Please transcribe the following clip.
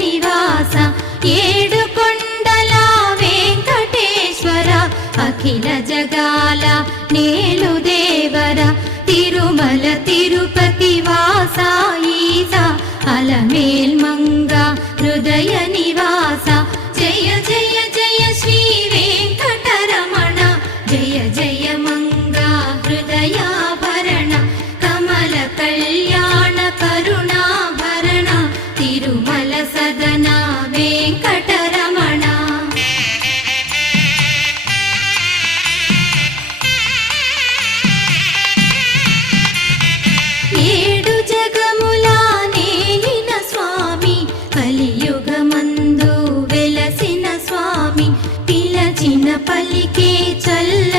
నివాస ఏడుకొండల వెంకటేశ్వర అఖిల జగాల నేలు దేవర తిరుమల తిరుపతి వాస ఈస అలమేల్ మంగ హృదయ నివాస జయ జయ జయ శ్రీ వెంకటరమణ జయ జయ మంగ హృదయాభరణ కమల కళ్యాణ కరుణాభరణ తిరుమల సదన వెంకటరమణ. ఏడు జగముల నేలిన స్వామి కలియుగమందు వెలసిన స్వామి పిలచిన పలికే చల్ల